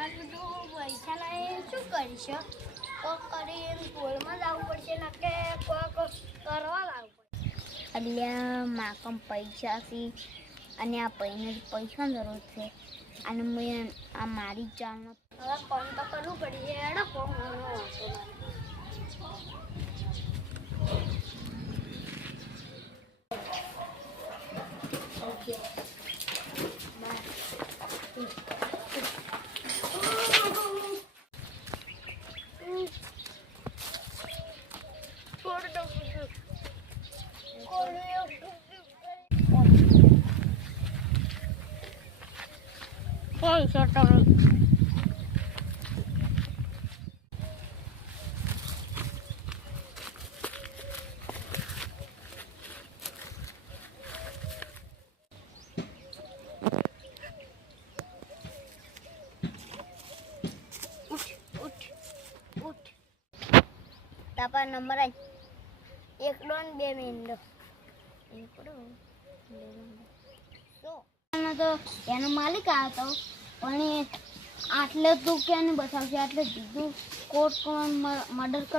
મારે તો પૈસા નહીં શું કરીશ કોક કરીને સ્કૂલમાં જવું પડશે ને કે કોક કરવા લાવવું પડશે અલ્યા માકમ પૈસા છે અને આ પૈસાની જરૂર છે અને મેં આ મારી ચાલનો હવે ફોન તો કરવું પડશે એડો phone okay Hey, shut up. ઉઠ તાપા નંબર આઈ 1 2 મિનિટ તો એનો માલિક આવતો પણ આટલે તું ક્યાં બતાવશે આટલે દીધું કોર્ટ મર્ડર